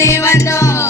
நடந்து வந்தோம்